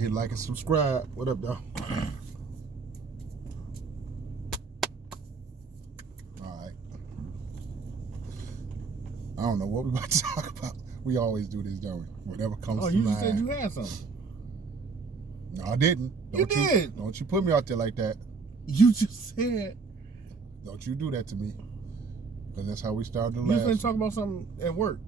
Hit like and subscribe. What up, though? Alright. I don't know what we about to talk about. We always do this, don't we? Whatever comes to mind. Oh, you just said you had something. No, I didn't. You did. Don't you put me out there like that. You just said. Don't you do that to me. Because that's how we started the You last. was talk about something at work.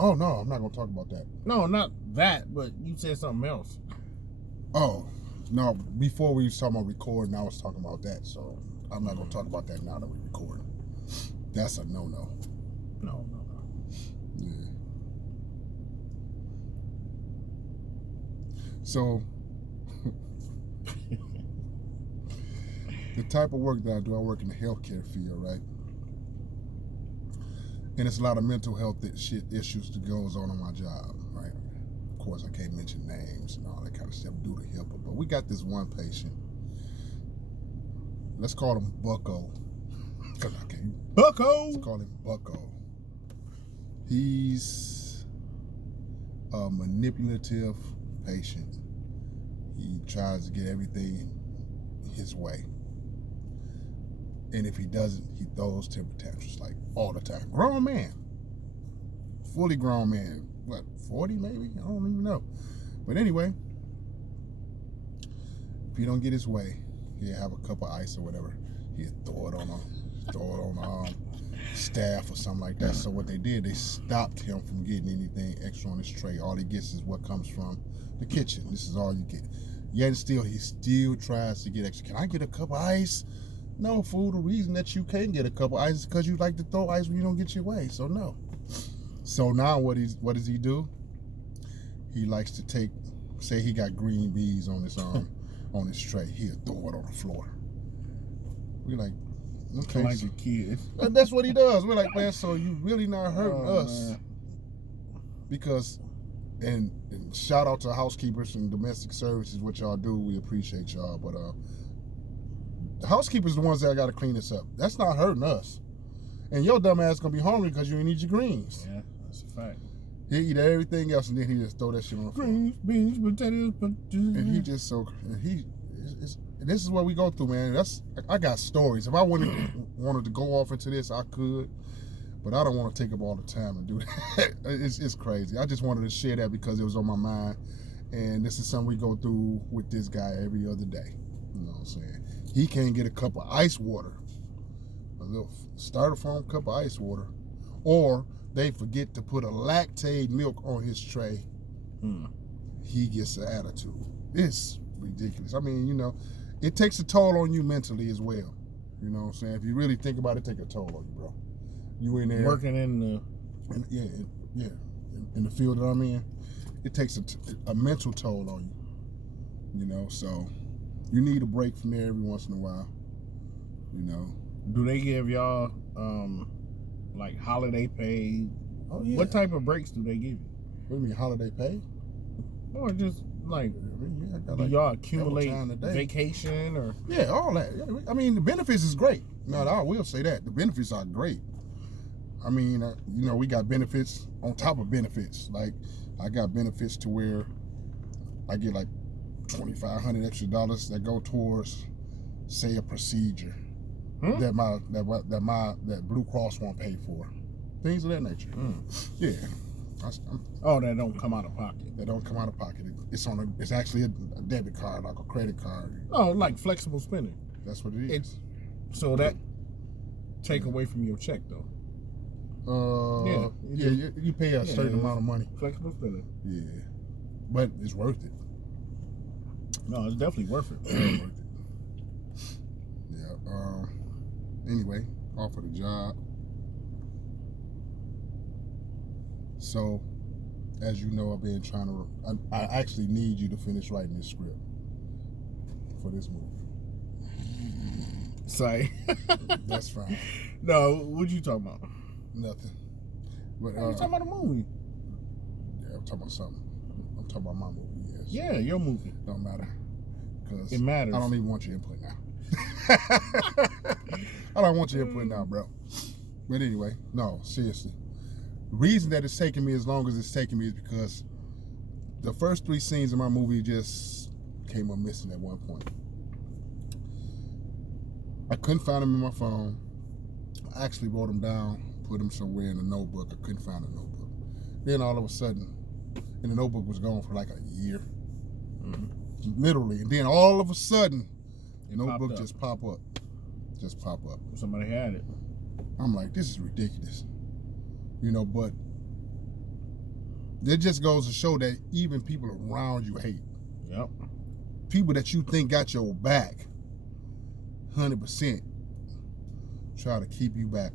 Oh, no, I'm not going to talk about that. No, not that, but you said something else. Oh, no, before we was talking about recording, I was talking about that. So I'm not going to talk about that now that we're recording. That's a no-no. No. Yeah. So, the type of work that I do, I work in the healthcare field, right? And it's a lot of mental health issues that goes on my job, right? Of course, I can't mention names and all that kind of stuff due to HIPAA, but we got this one patient. Let's call him Bucko. Because I can't. Bucko! Let's call him Bucko. He's a manipulative patient. He tries to get everything his way. And if he doesn't, he throws temper tantrums like all the time. Grown man. Fully grown man. What, 40 maybe? I don't even know. But anyway, if he don't get his way, he'll have a cup of ice or whatever. He'll throw it on staff or something like that. So what they did, they stopped him from getting anything extra on his tray. All he gets is what comes from the kitchen. This is all you get. Yet still, he still tries to get extra. Can I get a cup of ice? No, fool. The reason that you can't get a cup of ice is because you like to throw ice when you don't get your way. So no. So now what does he do? He likes to take, say he got green beans on his on his tray. He'll throw it on the floor. We're like, okay. Like a kid. That's what he does. We're like, man, so you really not hurting us. Man. Because, and shout out to housekeepers and domestic services, what y'all do. We appreciate y'all. But the housekeepers are the ones that got to clean this up. That's not hurting us. And your dumb ass going to be hungry because you ain't eat your greens. Yeah, that's a fact. He eat everything else and then he just throw that shit on the floor. Greens, beans, potatoes, And he just so, and this is what we go through, man. I got stories. If I wanted to go off into this, I could. But I don't want to take up all the time and do that. It's crazy. I just wanted to share that because it was on my mind. And this is something we go through with this guy every other day. You know what I'm saying? He can't get a cup of ice water. A little styrofoam cup of ice water. Or they forget to put a Lactaid milk on his tray. He gets an attitude. It's ridiculous. I mean, you know, it takes a toll on you mentally as well. You know what I'm saying? If you really think about it, take a toll on you, bro. You in there working in the in the field that I'm in, it takes a mental toll on you. You know, so you need a break from there every once in a while. You know. Do they give y'all like holiday pay? Oh yeah. What type of breaks do they give you? What do you mean, holiday pay? Or just like, I got do like y'all accumulate time a day. vacation or? Yeah, all that. I mean, the benefits is great. No, I will say that the benefits are great. I mean, you know, we got benefits on top of benefits. Like, I got benefits to where I get like $2,500 extra that go towards, say, a procedure that Blue Cross won't pay for, things of that nature. Yeah. That don't come out of pocket. That don't come out of pocket. It's actually a debit card, like a credit card. Oh, like flexible spending. That's what it is. So that take away from your check though. You pay a certain amount of money. Flexible spending. Yeah, but it's worth it. No, it's definitely worth it. It's worth it. Yeah. Anyway, offered a job. So, as you know, I've been trying to. I actually need you to finish writing this script for this movie. Sorry. That's fine. No, what you talking about? Nothing. But You talking about a movie? Yeah, I'm talking about something. I'm talking about my movie. Yes. Yeah, your movie. Don't matter. Because it matters. I don't even want your input now. I don't want your input now, bro. But anyway, no, seriously. The reason that it's taking me as long as it's taking me is because the first 3 scenes of my movie just came up missing at one point. I couldn't find them in my phone. I actually wrote them down, put them somewhere in a notebook. I couldn't find a notebook. Then all of a sudden, and the notebook was gone for like a year. Literally. And then all of a sudden, the notebook just pop up. Just pop up. Somebody had it. I'm like, this is ridiculous. You know, but it just goes to show that even people around you hate. Yep. People that you think got your back, 100% try to keep you back,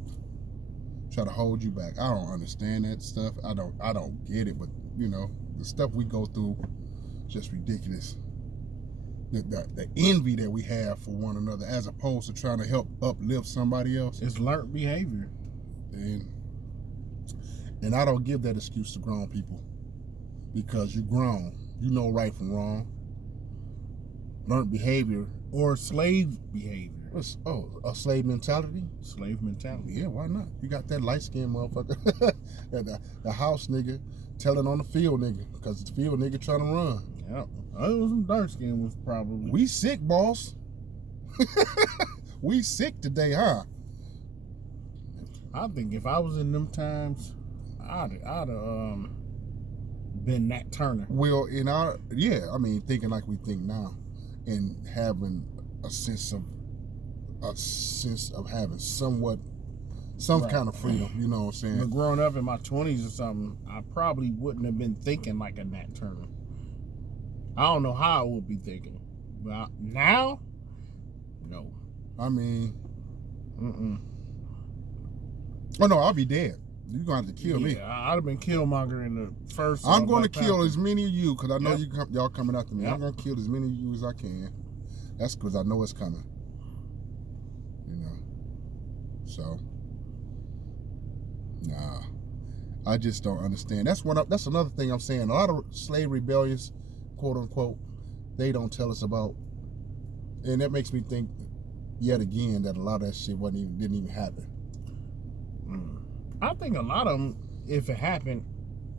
try to hold you back. I don't understand that stuff. I don't get it, but you know, the stuff we go through, just ridiculous. The envy that we have for one another, as opposed to trying to help uplift somebody else. It's learned behavior. And I don't give that excuse to grown people, because you grown, you know right from wrong. Learned behavior Or slave behavior. A slave mentality? Slave mentality. Yeah, why not? You got that light-skinned motherfucker, the house nigga telling on the field nigga, because the field nigga trying to run. Yep. Some dark skin was probably. We sick, boss. We sick today, huh? I think if I was in them times, I'd have been Nat Turner. Well, thinking like we think now, and having a sense of having some kind of freedom, you know what I'm saying? But growing up in my 20s or something, I probably wouldn't have been thinking like a Nat Turner. I don't know how I would be thinking. But now, no. I mean, oh no, I'll be dead. You're gonna have to kill me. I'd have been Killmonger in the first. I'm going to kill as many of you, because I know y'all coming after me. Yep. I'm going to kill as many of you as I can. That's because I know it's coming. You know. So, nah, I just don't understand. That's another thing I'm saying. A lot of slave rebellions, quote unquote, they don't tell us about, and that makes me think yet again that a lot of that shit didn't even happen. I think a lot of them, if it happened,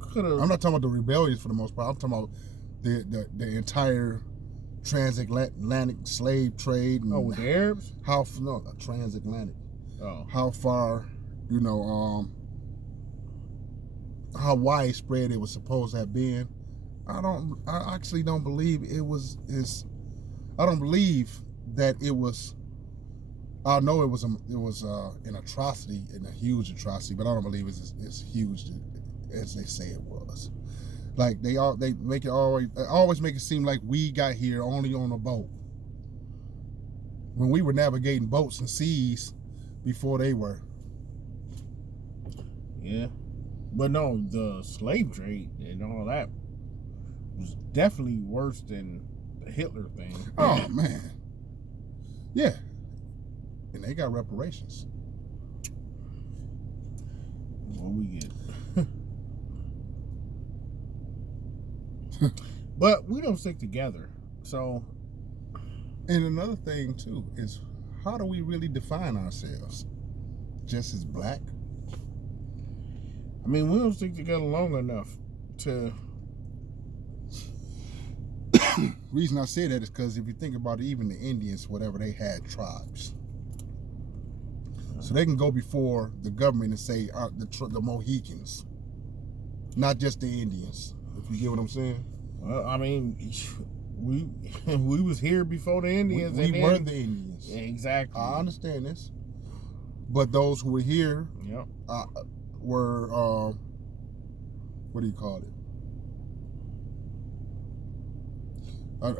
could have. I'm not talking about the rebellions for the most part. I'm talking about the entire transatlantic slave trade. And with the Arabs? Transatlantic. Oh. How far, you know, how widespread it was supposed to have been. I actually don't believe it was I don't believe that it was. I know it was an atrocity, and a huge atrocity, but I don't believe it's as huge as they say it was. Like they make it always make it seem like we got here only on a boat, when we were navigating boats and seas before they were. Yeah, but no, the slave trade and all that was definitely worse than the Hitler thing. Oh man, yeah. And they got reparations. What we get. But we don't stick together. So. And another thing too is, how do we really define ourselves? Just as black? I mean, we don't stick together long enough to. Reason I say that is because if you think about it, even the Indians, whatever, they had tribes. So they can go before the government and say the Mohicans, not just the Indians. If you get what I'm saying. Well, I mean, we was here before the Indians. We were the Indians. Yeah, exactly. I understand this, but those who were here, were what do you call it? I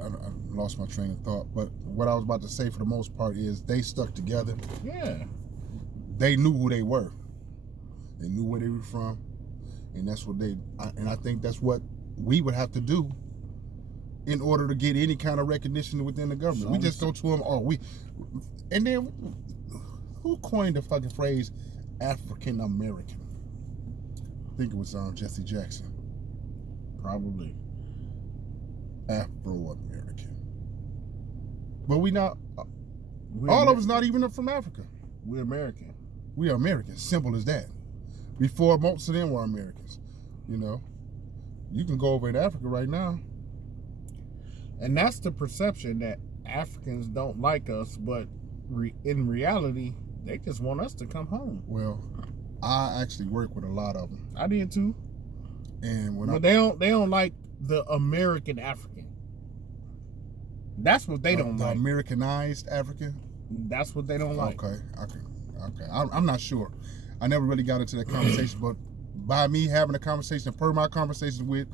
lost my train of thought. But what I was about to say, for the most part, is they stuck together. Yeah. They knew who they were. They knew where they were from, and that's what and I think that's what we would have to do in order to get any kind of recognition within the government. We just go to them, and then who coined the fucking phrase African American? I think it was Jesse Jackson. Probably. Afro-American. But we not, all of us not even from Africa. We're American. We are Americans, simple as that. Before, most of them were Americans, you know. You can go over in Africa right now. And that's the perception, that Africans don't like us, but in reality, they just want us to come home. Well, I actually work with a lot of them. I did too. And when but they don't like the American African. That's what they don't the like. Americanized African. That's what they don't like. Okay. I'm not sure. I never really got into that conversation, but by me having a conversation, per my conversations with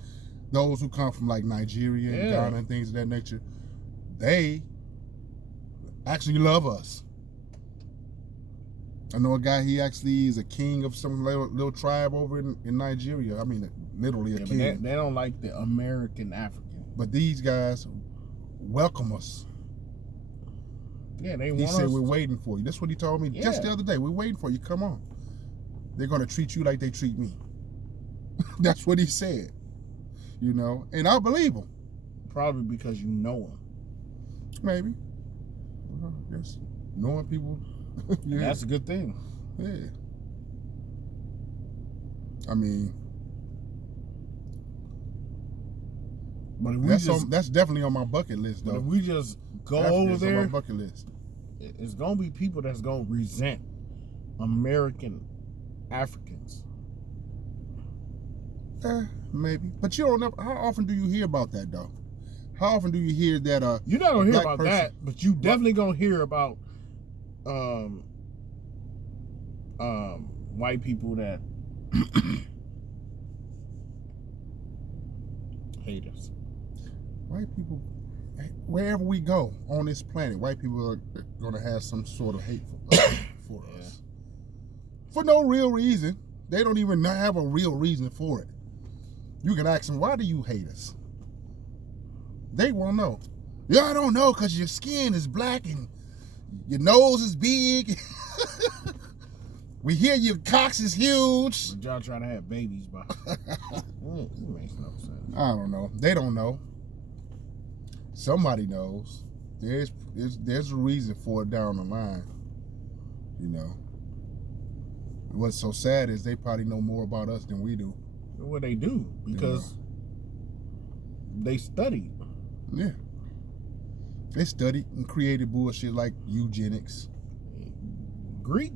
those who come from like Nigeria and Ghana and things of that nature, they actually love us. I know a guy, he actually is a king of some little tribe over in Nigeria. I mean, literally a king. But they don't like the American African. But these guys welcome us. Yeah, they want He said, us. we're waiting for you. That's what he told me just the other day. We're waiting for you. Come on. They're going to treat you like they treat me. That's what he said. You know, and I believe him. Probably because you know them. Maybe. Well, I guess knowing people. Yeah. That's a good thing. Yeah. I mean, but if that's definitely on my bucket list, though. But if we just go over there, on my bucket list. It's gonna be people that's gonna resent American Africans. Maybe, but you don't know. How often do you hear about that, though? How often do you hear that? You're not gonna hear about that, but you definitely gonna hear about white people that hate us. White people, wherever we go on this planet, white people are gonna have some sort of hate for us for no real reason. They don't even have a real reason for it. You can ask them, why do you hate us? They won't know. Yeah, I don't know, because your skin is black and your nose is big. We hear your cocks is huge. But y'all trying to have babies, but it makes no sense. I don't know. They don't know. Somebody knows. There's a reason for it down the line. You know. What's so sad is they probably know more about us than we do. Well, they do, because they studied. Yeah. They studied and created bullshit like eugenics. Greek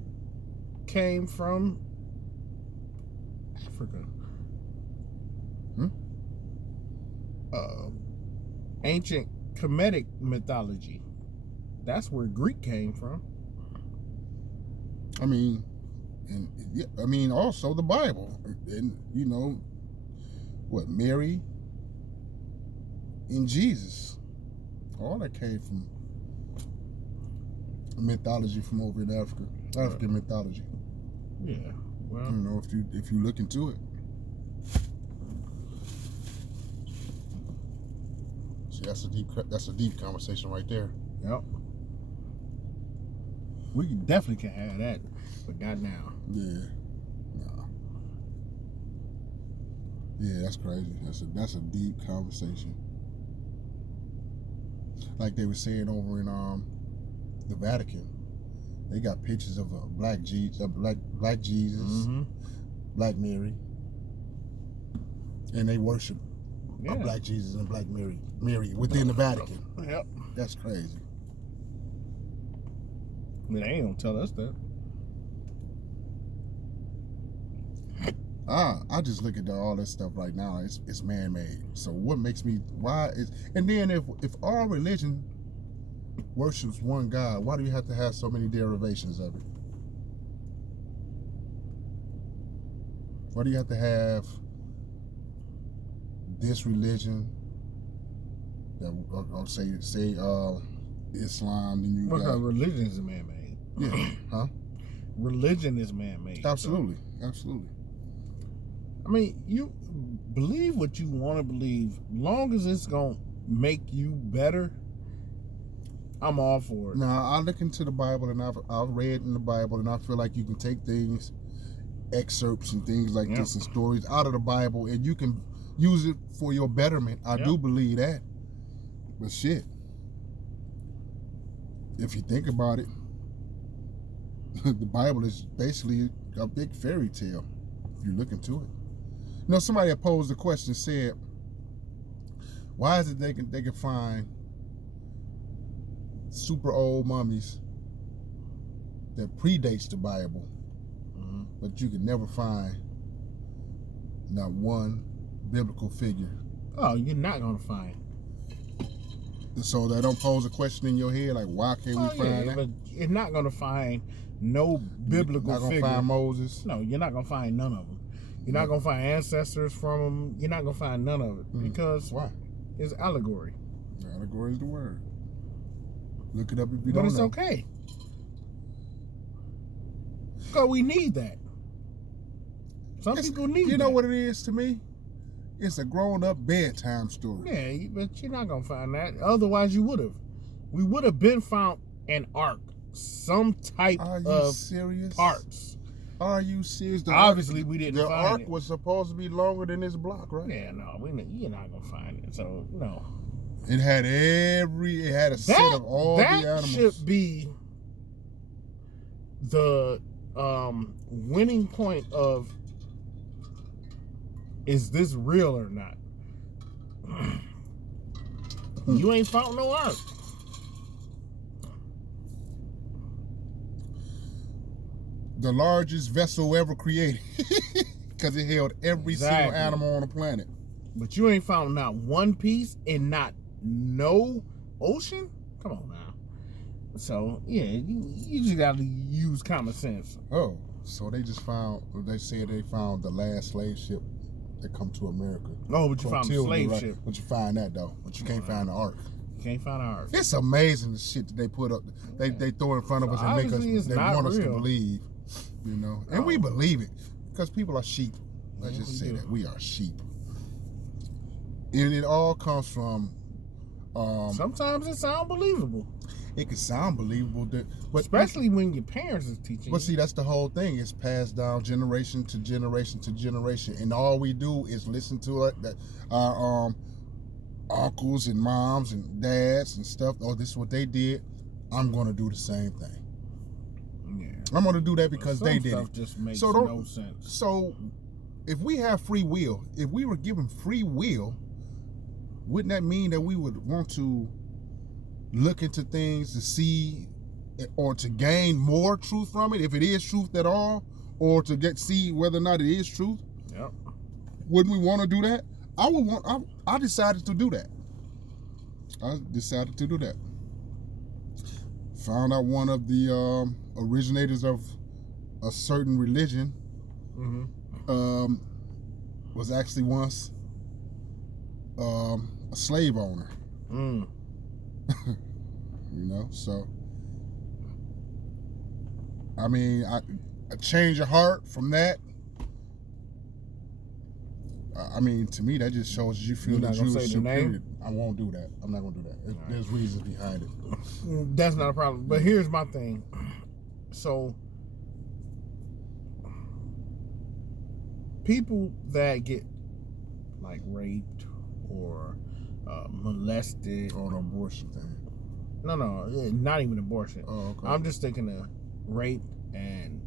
came from Africa. Ancient Kemetic mythology. That's where Greek came from. I mean, and also the Bible, and you know, what, Mary and Jesus, all that came from mythology from over in Africa, African mythology. Yeah, well, you know, if you look into it. See, that's a deep conversation right there. Yep. We definitely can have that, but not now. Yeah. No. Yeah, that's crazy. That's a deep conversation. Like they were saying over in the Vatican, they got pictures of a black Jesus, Black Mary, and they worship a black Jesus and Black Mary within the Vatican. Yep. That's crazy. I mean, they ain't gonna tell us that. I just look at all this stuff right now. It's man-made. So what makes me and then if all religion worships one God, why do you have to have so many derivations of it? Why do you have to have this religion that or say Islam, and you got religion is man-made. Yeah, huh? Religion is man-made. Absolutely, absolutely. I mean, you believe what you want to believe. Long as it's gonna make you better, I'm all for it. Now, I look into the Bible, and I've read in the Bible, and I feel like you can take things, excerpts and things like this and stories out of the Bible, and you can use it for your betterment. I do believe that. But shit, if you think about it, the Bible is basically a big fairy tale, if you look into it. You know, somebody had posed the question, said, why is it they can find super old mummies that predates the Bible, but you can never find not one biblical figure? Oh, you're not gonna find. So that don't pose a question in your head, like why can't we find that? But you're not gonna find no biblical Not gonna figure. find Moses. No, you're not gonna find none of them. You're not gonna find ancestors from them. You're not gonna find none of it because Why? it's allegory. Allegory is the word. Look it up if you But don't it's know. okay. Because we need that. Some people need You know that. what it is to me? It's a grown-up bedtime story. Yeah, but you're not gonna find that. Otherwise, you would have. We would have been found an ark, some type Are you of serious? parts. Are you serious? Obviously, we didn't The find ark it. was supposed to be longer than this block, right? Yeah, no, you're not gonna find it. So no. It had a set of all the that animals. should be the winning point of, is this real or not? You ain't found no ark. The largest vessel ever created, because it held every single Exactly. animal on the planet. But you ain't found not one piece and not no ocean? Come on now. So, yeah, you just got to use common sense. Oh, so they said they found the last slave ship that come to America. Oh, but you found the Clotilda, slave right? ship. But you find that though. But you can't find the ark. You can't find an ark. It's amazing the shit that they put up. They throw in front of So us and make us. obviously it's They not want us to real. believe, you know, and we believe it because people are sheep. Let's Yeah, just we say do. that we are sheep, and it all comes from. Sometimes it sounds believable. It can sound believable, but Especially when your parents is teaching But you. see, that's the whole thing. It's passed down generation to generation to generation, and all we do is listen to it. That our uncles and moms and dads and stuff. Oh, this is what they did. I'm gonna do the same thing. Yeah. I'm gonna do that because Some they did stuff it. just makes So no sense. So, if we have free will, if we were given free will, wouldn't that mean that we would want to look into things to see or to gain more truth from it, if it is truth at all, or to see whether or not it is truth? Yep. Wouldn't we want to do that? I decided to do that. Found out one of the originators of a certain religion was actually once a slave owner. You know, so I mean, a change of heart from that. I mean, to me, that just shows you feel You're that not gonna you say are the name? superior. I won't do that. I'm not gonna do that. There's reasons behind it. That's not a problem. But here's my thing. So, people that get like raped or molested. Oh, the abortion thing. No, not even abortion. Oh, okay. I'm just thinking of rape and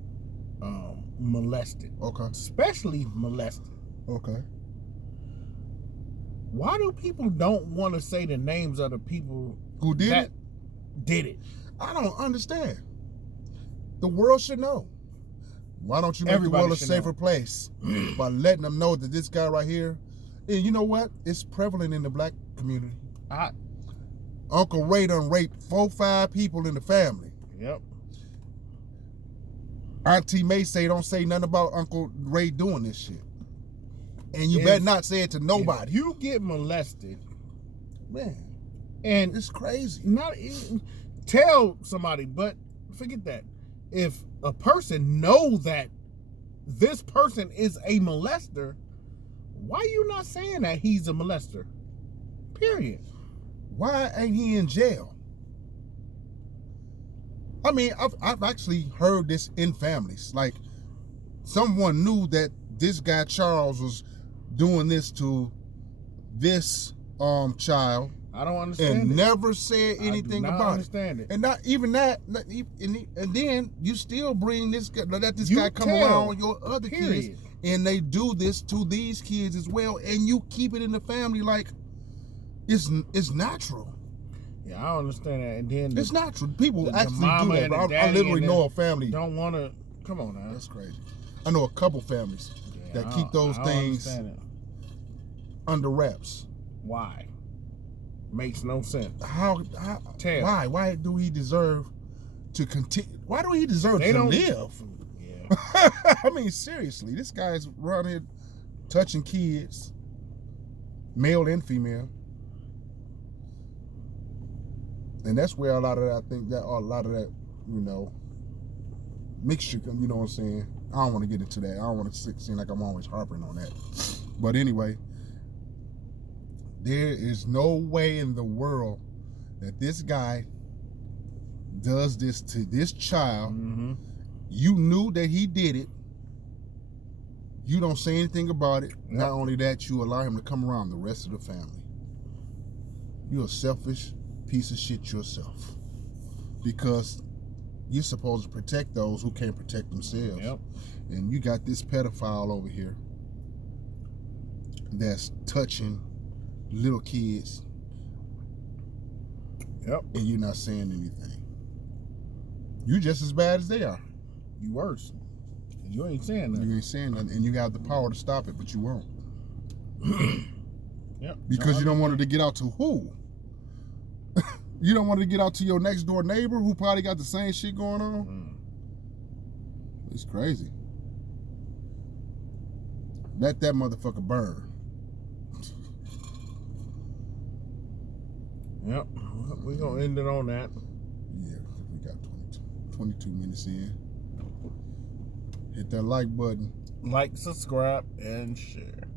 molested. Okay. Especially molested. Okay. Why do people don't want to say the names of the people Who did that it? did it? I don't understand. The world should know. Why don't you make Everybody the world a should safer know. place by letting them know that this guy right here, and you know what? It's prevalent in the black community. Uncle Ray done raped 4-5 people in the family. Yep. Auntie May say don't say nothing about Uncle Ray doing this shit. And you better not say it to nobody. If you get molested, Man, and it's crazy. not tell somebody, but forget that. If a person know that this person is a molester, why you not saying that he's a molester? Period. Why ain't he in jail? I mean, I've actually heard this in families. Like, someone knew that this guy Charles was doing this to this child. I don't understand and it. never said anything I do not about understand it. it. And not even that. And then you still bring this guy, let this You guy come tell, around with your other period. kids, and they do this to these kids as well, and you keep it in the family like it's natural. Yeah, I don't understand that. And then It's natural. People the actually mama do that. and Bro. the I daddy literally and know a family. don't want to. Come on now. That's crazy. I know a couple families Yeah, that keep those I don't things understand it. under wraps. Why? Makes no sense. How Tell. why? Why do he deserve to continue? Why do he deserve They to don't live? Yeah. I mean, seriously, this guy's running here touching kids, male and female. And that's where a lot of that, I think that a lot of that, you know, mixture, you know what I'm saying? I don't want to get into that. I don't want to seem like I'm always harping on that. But anyway, there is no way in the world that this guy does this to this child. Mm-hmm. You knew that he did it. You don't say anything about it. Yep. Not only that, you allow him to come around the rest of the family. You're a selfish piece of shit yourself. Because you're supposed to protect those who can't protect themselves. Yep. And you got this pedophile over here that's touching little kids. Yep. And you're not saying anything. You just as bad as they are. You worse. You ain't saying nothing. You ain't saying nothing, and you have the power to stop it, but you won't. Yep. Because you don't want it to get out to who? You don't want it to get out to your next door neighbor who probably got the same shit going on? Mm. It's crazy. Let that motherfucker burn. Yep. We're going to end it on that. Yeah, we got 22 minutes in. Hit that like button. Like, subscribe, and share.